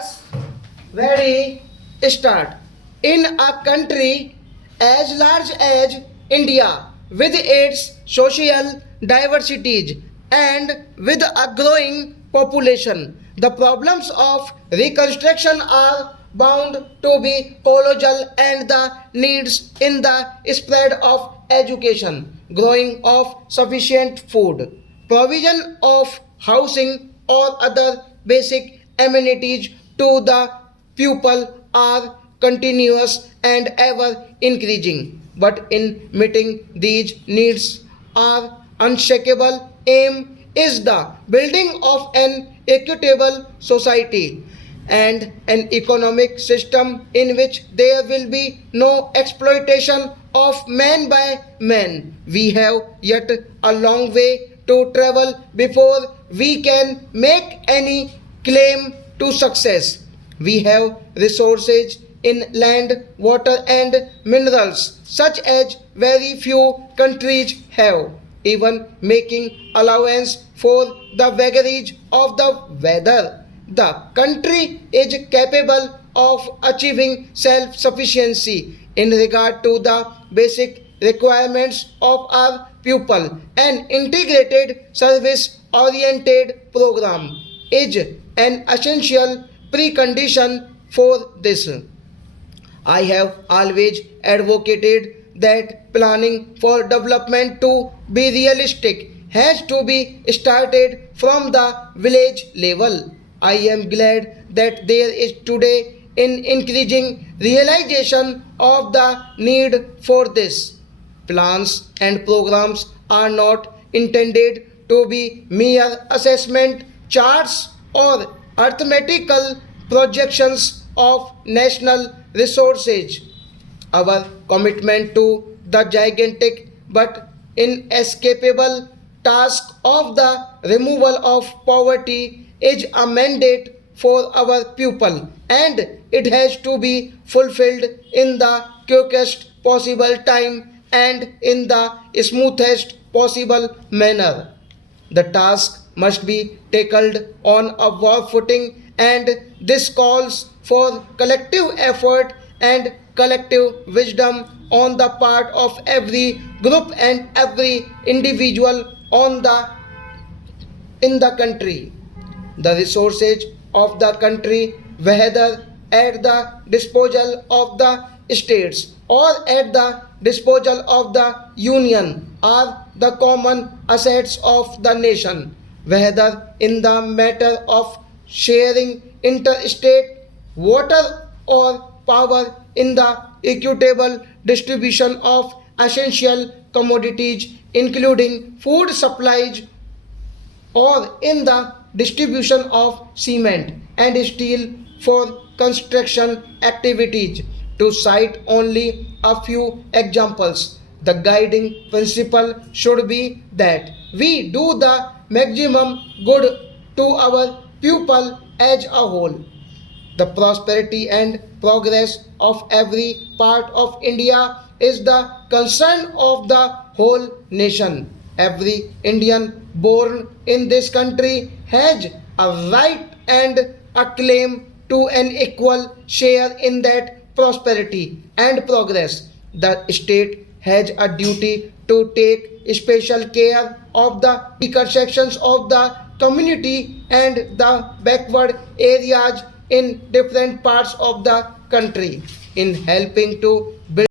Yes, very start. In a country as large as India, with its social diversities and with a growing population, the problems of reconstruction are bound to be colossal, and the needs in the spread of education, growing of sufficient food, provision of housing or other basic amenities to the pupil are continuous and ever increasing. But in meeting these needs, our unshakable aim is the building of an equitable society and an economic system in which there will be no exploitation of man by man. We have yet a long way to travel before we can make any claim to success. We have resources in land, water, and minerals such as very few countries have, even making allowance for the vagaries of the weather. The country is capable of achieving self sufficiency in regard to the basic requirements of our pupil. An integrated service oriented program is an essential precondition for this. I have always advocated that planning for development to be realistic has to be started from the village level. I am glad that there is today an increasing realization of the need for this. Plans and programs are not intended to be mere assessment charts or arithmetical projections of national resources. Our commitment to the gigantic but inescapable task of the removal of poverty is a mandate for our people, and it has to be fulfilled in the quickest possible time and in the smoothest possible manner. The task must be tackled on a war footing, and this calls for collective effort and collective wisdom on the part of every group and every individual on the in the country. The resources of the country, whether at the disposal of the states or at the disposal of the union, are the common assets of the nation, whether in the matter of sharing interstate water or power in the equitable distribution of essential commodities, including food supplies, or in the distribution of cement and steel for construction activities. To cite only a few examples, the guiding principle should be that we do the maximum good to our pupil as a whole. The prosperity and progress of every part of India is the concern of the whole nation. Every Indian born in this country has a right and a claim to an equal share in that prosperity and progress. The state has a duty to take special care of the weaker sections of the community and the backward areas in different parts of the country in helping to build